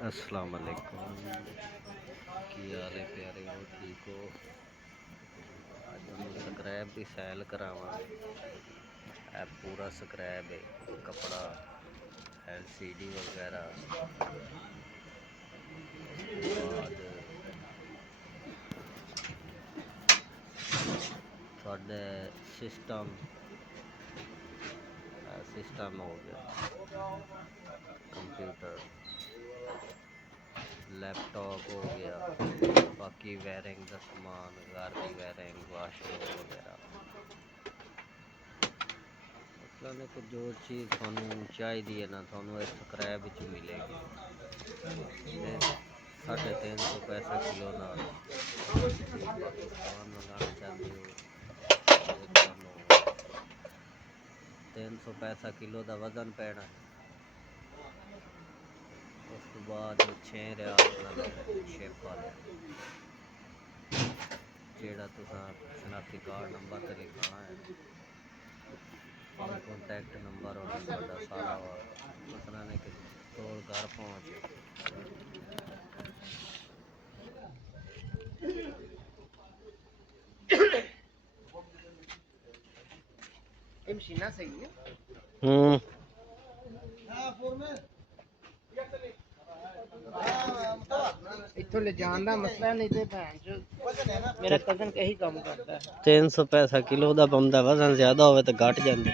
अस्सलाम वालेकुम। की हाल है प्यारे हो, ठीक हो? आज हम स्क्रैब की सैल करावा। पूरा स्क्रैब है, कपड़ा, LCD वगैरह। उसके बाद थोड़े सिस्टम सिस्टम हो गया, कंप्यूटर, लैपटॉप हो गया, बाकी वायरिंग का समान, घर की वायरिंग, वाशरूम वगैरह। मतलब कि जो चीज़ थानू चाहिए ना, थानू इस स्क्रैब च मिलेगी। 350 पैसा किलो नाल तुसीं पाकिस्तान मंगाना चाहते हो तो थानू 300 पैसा किलो का वजन पैना है। उस तो बाद 6 रियाल उन्होंने शिप वाले जेड़ा तुसां शनाख्ती कार्ड नंबर ते लिखाना है, कॉन्टैक्ट नंबर होना थोड़ा सारा। मसलन है कि तोल घर पहुँच मशीना सही है। इत्थों ले जान दा मसला नहीं ते भैन चो मेरा कजन कहीं काम करता है। 300 पैसा किलो का बंदा वजन ज्यादा होवे तो घट जाता।